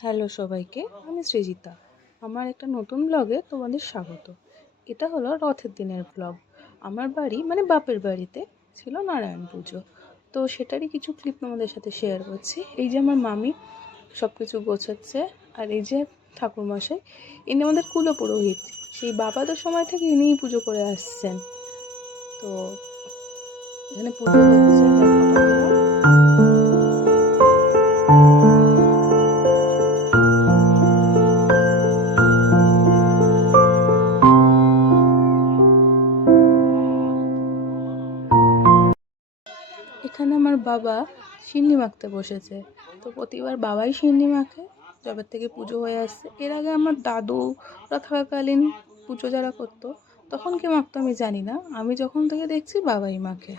Hello সবাইকে, আমি সৃজিতা। আমার একটা নতুন ব্লগে তোমাদের স্বাগত। এটা হলো রথের দিনের ব্লগ। আমার বাড়ি মানে বাপের বাড়িতে ছিল নারায়ণ পুজো, তো সেটারই কিছু ক্লিপ তোমাদের সাথে শেয়ার করছি। এই যে আমার মামি সব কিছু গোছাচ্ছে, আর এই যে ঠাকুরমশাই, ইনি আমাদের কুলপুরোহিত। সেই বাবাদের সময় থেকে ইনিই পুজো করে আসছেন। তো এখানে পুজো হচ্ছে, দেখো তোমরা। এখানে আমার বাবা সিন্নি মাখতে বসেছে। তো প্রতিবার বাবাই সিন্নি মাখে, যবে থেকে পুজো হয়ে আসছে। এর আগে আমার দাদুরা থাকাকালীন পুজো যারা করতো, তখন কে মাখতো আমি জানি না। আমি যখন থেকে দেখছি বাবাই মাখে।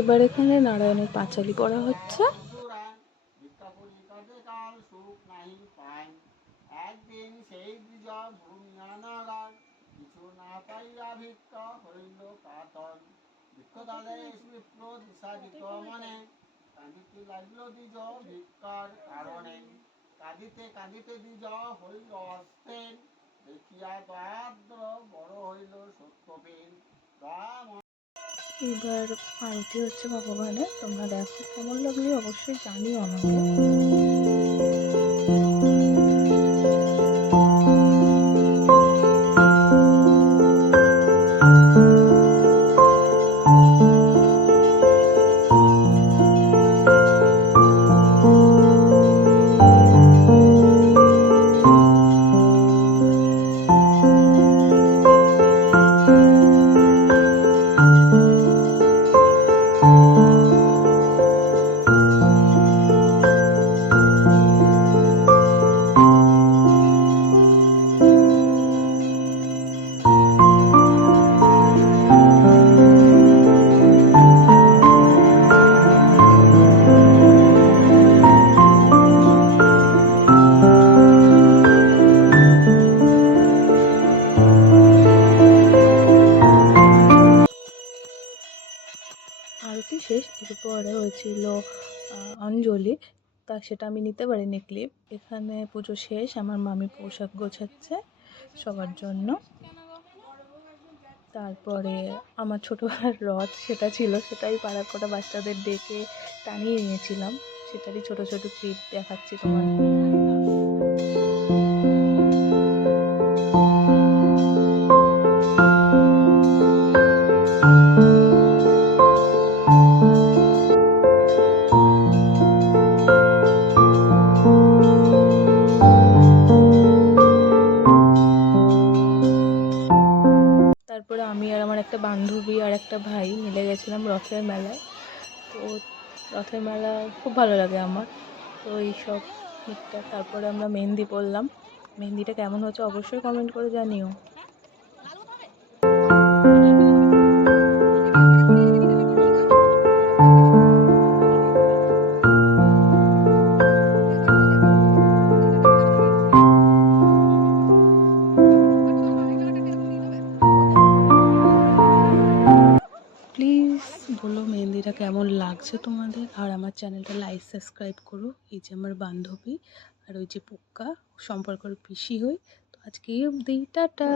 এবার এখানে নারায়ণের পাঁচালি পড়া হচ্ছে। একদিন সেই বিজয় ভূমিয়ানাগার কিছু না পাইয়া ভিক্ষা হইল কাতর বৃক্ষতলে বিপ্র দিশাদিত মনে কাঁদিতে লাগল দ্বিজ ভিক্ষার কারণে কাঁদিতে কাঁদিতে দ্বিজ হইল অস্থির দেখিয়া দয়াদ্র বড় হইল সত্যপীন দয়া। এবার আরতি হচ্ছে ভগবানের, তোমরা দেখো কেমন লাগলে অবশ্যই জানিও আমাকে। আরতি শেষ, এরপরে হয়েছিল অঞ্জলি। তা সেটা আমি নিতে পারিনি ক্লিপ। এখানে পুজো শেষ, আমার মামি পোশাক গোছাচ্ছে সবার জন্য। তারপরে আমার ছোটোবেলার রথ সেটা ছিল, সেটাই পাড়ার কটা বাচ্চাদের ডেকে টানিয়ে নিয়েছিলাম। সেটারই ছোটো ছোটো ক্লিপ দেখাচ্ছি তোমার। তারপরে আমি আর আমার একটা বান্ধবী আর একটা ভাই মিলে গেছিলাম রথের মেলায়। তো রথের মেলা খুব ভালো লাগে আমার, তো এইসব দিকটা। তারপরে আমরা মেহেন্দি পরলাম। মেহেন্দিটা কেমন হচ্ছে অবশ্যই কমেন্ট করে জানিও। বলো মেহেন্দিটা কেমন লাগছে তোমাদের, আর আমার চ্যানেলটা লাইক সাবস্ক্রাইব করো। এই যে আমার বান্ধবী আর ওই যে পোক্কা সম্পর্কের পিসি হই। তো আজকে এই অবধি, টাটা।